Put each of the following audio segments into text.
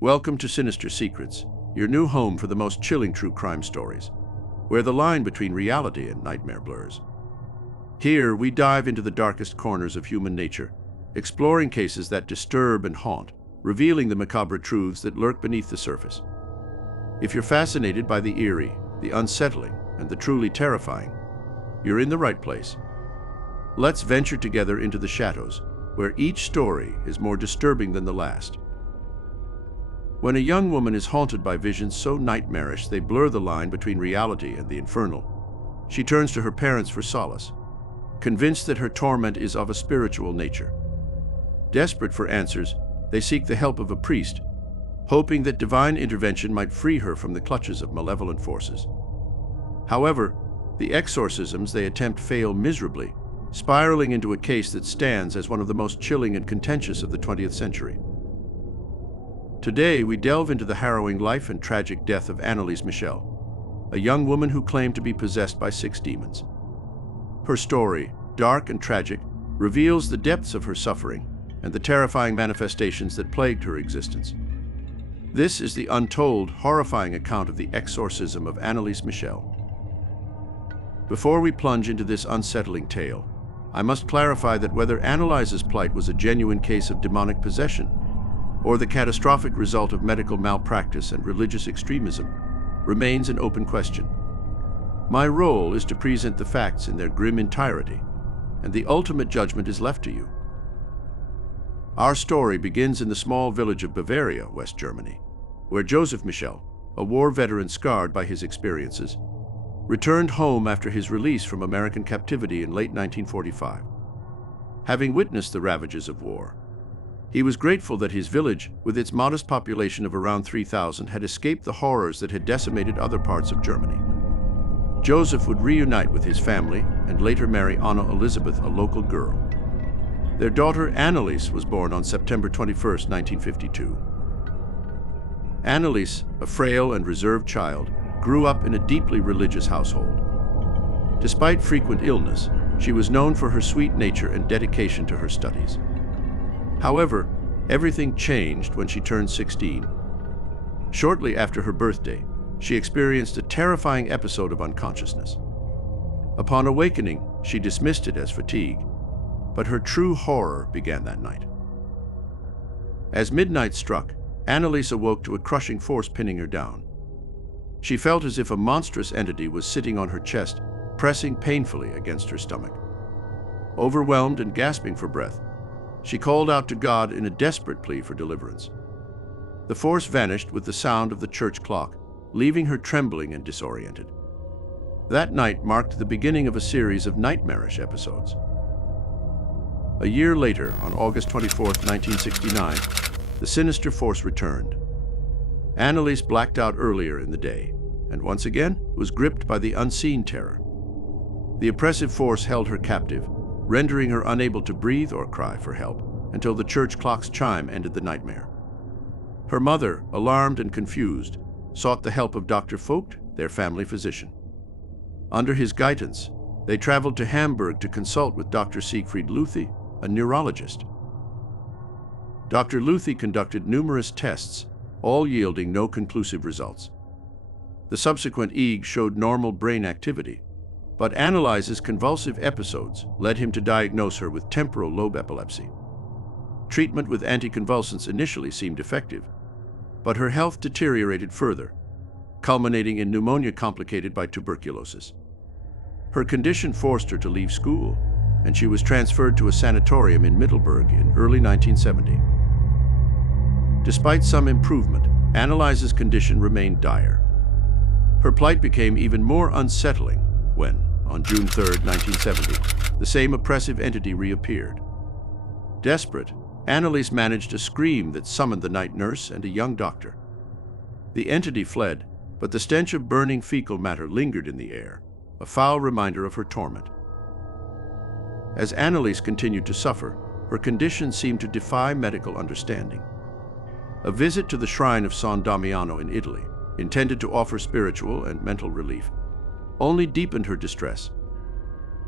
Welcome to Sinister Secrets, your new home for the most chilling true crime stories, where the line between reality and nightmare blurs. Here, we dive into the darkest corners of human nature, exploring cases that disturb and haunt, revealing the macabre truths that lurk beneath the surface. If you're fascinated by the eerie, the unsettling, and the truly terrifying, you're in the right place. Let's venture together into the shadows, where each story is more disturbing than the last. When a young woman is haunted by visions so nightmarish they blur the line between reality and the infernal, she turns to her parents for solace, convinced that her torment is of a spiritual nature. Desperate for answers, they seek the help of a priest, hoping that divine intervention might free her from the clutches of malevolent forces. However, the exorcisms they attempt fail miserably, spiraling into a case that stands as one of the most chilling and contentious of the 20th century. Today, we delve into the harrowing life and tragic death of Annalise Michel, a young woman who claimed to be possessed by 6 demons. Her story, dark and tragic, reveals the depths of her suffering and the terrifying manifestations that plagued her existence. This is the untold, horrifying account of the exorcism of Annalise Michel. Before we plunge into this unsettling tale, I must clarify that whether Annalise's plight was a genuine case of demonic possession or the catastrophic result of medical malpractice and religious extremism remains an open question. My role is to present the facts in their grim entirety, and the ultimate judgment is left to you. Our story begins in the small village of Bavaria, West Germany, where Joseph Michel, a war veteran scarred by his experiences, returned home after his release from American captivity in late 1945. Having witnessed the ravages of war, he was grateful that his village, with its modest population of around 3,000, had escaped the horrors that had decimated other parts of Germany. Joseph would reunite with his family and later marry Anna Elizabeth, a local girl. Their daughter Annalise was born on September 21, 1952. Annalise, a frail and reserved child, grew up in a deeply religious household. Despite frequent illness, she was known for her sweet nature and dedication to her studies. However, everything changed when she turned 16. Shortly after her birthday, she experienced a terrifying episode of unconsciousness. Upon awakening, she dismissed it as fatigue, but her true horror began that night. As midnight struck, Annalise awoke to a crushing force pinning her down. She felt as if a monstrous entity was sitting on her chest, pressing painfully against her stomach. Overwhelmed and gasping for breath, she called out to God in a desperate plea for deliverance. The force vanished with the sound of the church clock, leaving her trembling and disoriented. That night marked the beginning of a series of nightmarish episodes. A year later, on August 24, 1969, the sinister force returned. Annalise blacked out earlier in the day, and once again was gripped by the unseen terror. The oppressive force held her captive, rendering her unable to breathe or cry for help until the church clock's chime ended the nightmare. Her mother, alarmed and confused, sought the help of Dr. Vogt, their family physician. Under his guidance, they traveled to Hamburg to consult with Dr. Siegfried Luthi, a neurologist. Dr. Luthi conducted numerous tests, all yielding no conclusive results. The subsequent EEG showed normal brain activity, but Annalise's convulsive episodes led him to diagnose her with temporal lobe epilepsy. Treatment with anticonvulsants initially seemed effective, but her health deteriorated further, culminating in pneumonia complicated by tuberculosis. Her condition forced her to leave school, and she was transferred to a sanatorium in Middelburg in early 1970. Despite some improvement, Annalise's condition remained dire. Her plight became even more unsettling when, on June 3, 1970, the same oppressive entity reappeared. Desperate, Annalise managed a scream that summoned the night nurse and a young doctor. The entity fled, but the stench of burning fecal matter lingered in the air, a foul reminder of her torment. As Annalise continued to suffer, her condition seemed to defy medical understanding. A visit to the shrine of San Damiano in Italy, intended to offer spiritual and mental relief, only deepened her distress.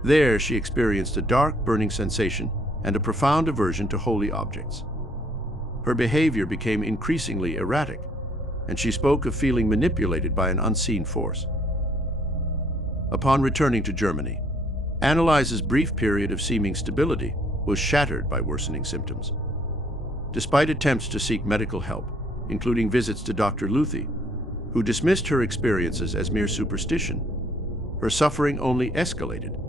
There, she experienced a dark, burning sensation and a profound aversion to holy objects. Her behavior became increasingly erratic, and she spoke of feeling manipulated by an unseen force. Upon returning to Germany, Annalise's brief period of seeming stability was shattered by worsening symptoms. Despite attempts to seek medical help, including visits to Dr. Luthi, who dismissed her experiences as mere superstition, her suffering only escalated.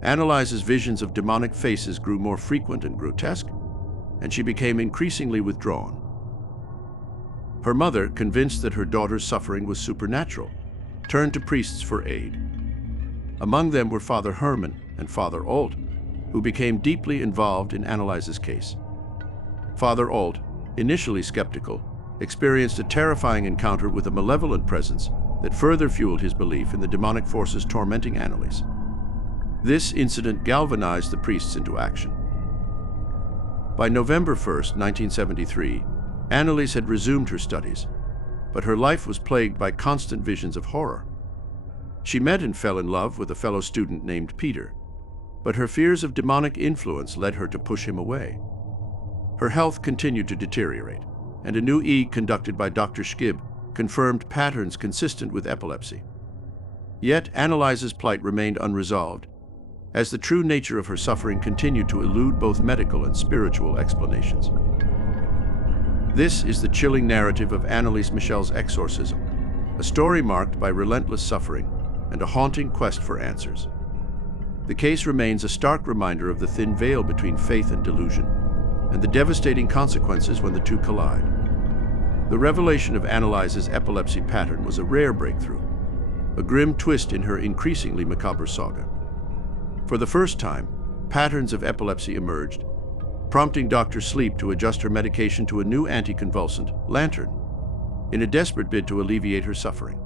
Annalise's visions of demonic faces grew more frequent and grotesque, and she became increasingly withdrawn. Her mother, convinced that her daughter's suffering was supernatural, turned to priests for aid. Among them were Father Herman and Father Alt, who became deeply involved in Annalise's case. Father Alt, initially skeptical, experienced a terrifying encounter with a malevolent presence that further fueled his belief in the demonic forces tormenting Annalise. This incident galvanized the priests into action. By November 1st, 1973, Annalise had resumed her studies, but her life was plagued by constant visions of horror. She met and fell in love with a fellow student named Peter, but her fears of demonic influence led her to push him away. Her health continued to deteriorate, and a new EEG conducted by Dr. Schib confirmed patterns consistent with epilepsy. Yet Annalise's plight remained unresolved, as the true nature of her suffering continued to elude both medical and spiritual explanations. This is the chilling narrative of Annalise Michel's Exorcism, a story marked by relentless suffering and a haunting quest for answers. The case remains a stark reminder of the thin veil between faith and delusion, and the devastating consequences when the two collide. The revelation of Annalise's epilepsy pattern was a rare breakthrough, a grim twist in her increasingly macabre saga. For the first time, patterns of epilepsy emerged, prompting Dr. Sleep to adjust her medication to a new anticonvulsant, Lantern, in a desperate bid to alleviate her suffering.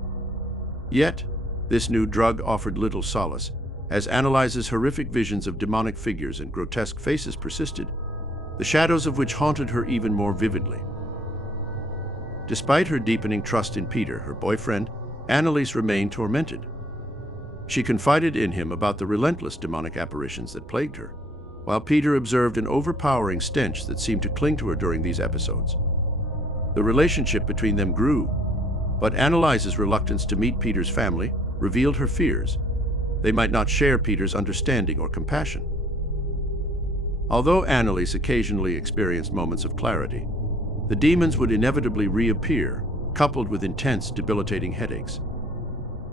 Yet, this new drug offered little solace, as Annalise's horrific visions of demonic figures and grotesque faces persisted, the shadows of which haunted her even more vividly. Despite her deepening trust in Peter, her boyfriend, Annalise remained tormented. She confided in him about the relentless demonic apparitions that plagued her, while Peter observed an overpowering stench that seemed to cling to her during these episodes. The relationship between them grew, but Annalise's reluctance to meet Peter's family revealed her fears. They might not share Peter's understanding or compassion. Although Annalise occasionally experienced moments of clarity, the demons would inevitably reappear, coupled with intense, debilitating headaches.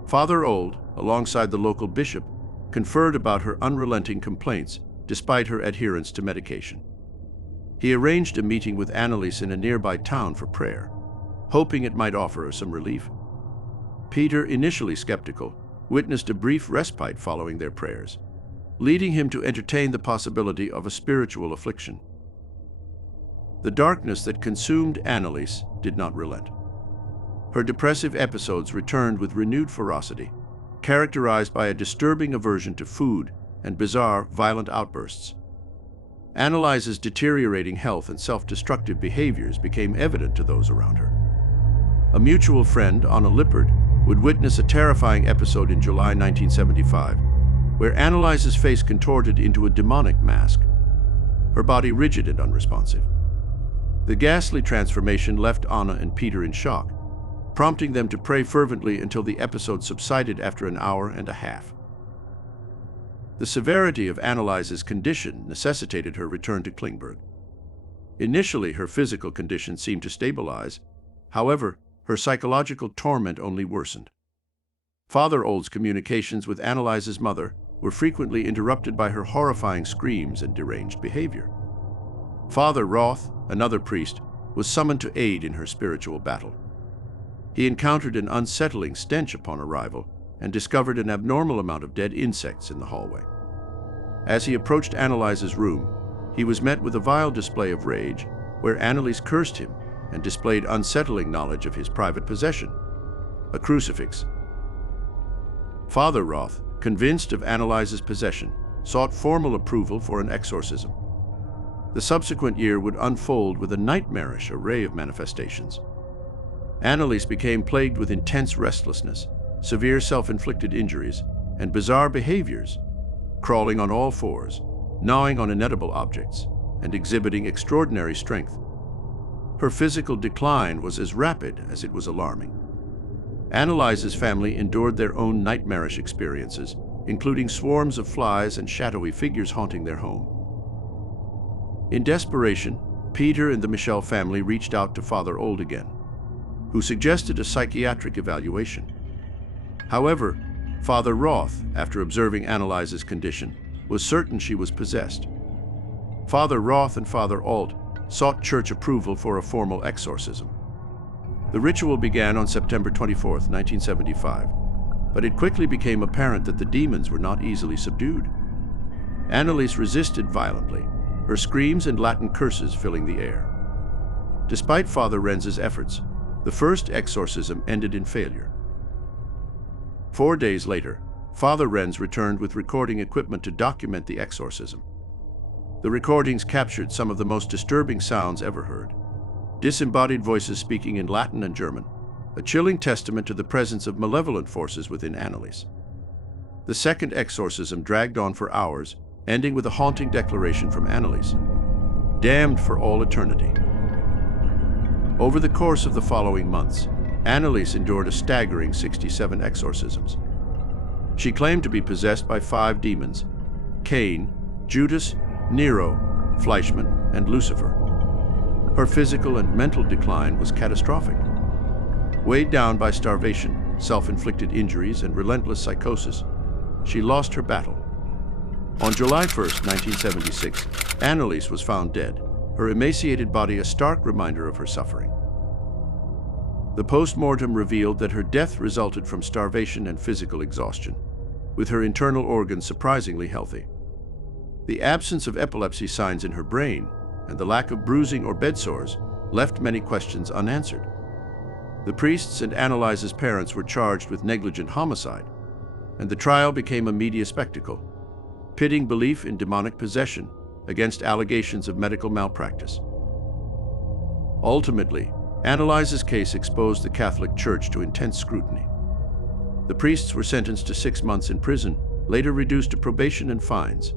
Father Old, alongside the local bishop, conferred about her unrelenting complaints despite her adherence to medication. He arranged a meeting with Annalise in a nearby town for prayer, hoping it might offer her some relief. Peter, initially skeptical, witnessed a brief respite following their prayers, leading him to entertain the possibility of a spiritual affliction. The darkness that consumed Annalise did not relent. Her depressive episodes returned with renewed ferocity, characterized by a disturbing aversion to food and bizarre, violent outbursts. Annalise's deteriorating health and self-destructive behaviors became evident to those around her. A mutual friend, Anna Lippard, would witness a terrifying episode in July 1975, where Annalise's face contorted into a demonic mask, her body rigid and unresponsive. The ghastly transformation left Anna and Peter in shock, prompting them to pray fervently until the episode subsided after an hour and a half. The severity of Annalise's condition necessitated her return to Klingberg. Initially, her physical condition seemed to stabilize. However, her psychological torment only worsened. Father Old's communications with Annalise's mother were frequently interrupted by her horrifying screams and deranged behavior. Father Roth, another priest, was summoned to aid in her spiritual battle. He encountered an unsettling stench upon arrival and discovered an abnormal amount of dead insects in the hallway. As he approached Annalise's room, he was met with a vile display of rage, where Annalise cursed him and displayed unsettling knowledge of his private possession, a crucifix. Father Roth, convinced of Annalise's possession, sought formal approval for an exorcism. The subsequent year would unfold with a nightmarish array of manifestations. Annalise became plagued with intense restlessness, severe self-inflicted injuries, and bizarre behaviors, crawling on all fours, gnawing on inedible objects, and exhibiting extraordinary strength. Her physical decline was as rapid as it was alarming. Annalise's family endured their own nightmarish experiences, including swarms of flies and shadowy figures haunting their home. In desperation, Peter and the Michel family reached out to Father Old again, who suggested a psychiatric evaluation. However, Father Roth, after observing Annalise's condition, was certain she was possessed. Father Roth and Father Alt sought church approval for a formal exorcism. The ritual began on September 24, 1975, but it quickly became apparent that the demons were not easily subdued. Annalise resisted violently, her screams and Latin curses filling the air. Despite Father Renz's efforts, the first exorcism ended in failure. 4 days later, Father Renz returned with recording equipment to document the exorcism. The recordings captured some of the most disturbing sounds ever heard. Disembodied voices speaking in Latin and German, a chilling testament to the presence of malevolent forces within Annalise. The second exorcism dragged on for hours, ending with a haunting declaration from Annalise: "Damned for all eternity." Over the course of the following months, Annalise endured a staggering 67 exorcisms. She claimed to be possessed by 5 demons: Cain, Judas, Nero, Fleischmann, and Lucifer. Her physical and mental decline was catastrophic. Weighed down by starvation, self-inflicted injuries, and relentless psychosis, she lost her battle. On July 1, 1976, Annalise was found dead, her emaciated body a stark reminder of her suffering. The post-mortem revealed that her death resulted from starvation and physical exhaustion, with her internal organs surprisingly healthy. The absence of epilepsy signs in her brain and the lack of bruising or bed sores left many questions unanswered. The priests and Annalise's parents were charged with negligent homicide, and the trial became a media spectacle, pitting belief in demonic possession against allegations of medical malpractice. Ultimately, Annalise's case exposed the Catholic Church to intense scrutiny. The priests were sentenced to 6 months in prison, later reduced to probation and fines.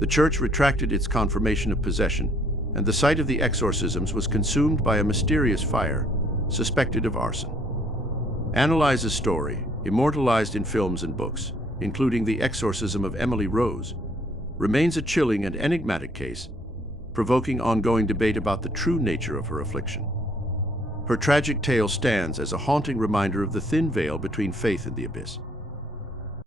The Church retracted its confirmation of possession, and the site of the exorcisms was consumed by a mysterious fire, suspected of arson. Annalise's story, immortalized in films and books, including The Exorcism of Emily Rose, remains a chilling and enigmatic case, provoking ongoing debate about the true nature of her affliction. Her tragic tale stands as a haunting reminder of the thin veil between faith and the abyss.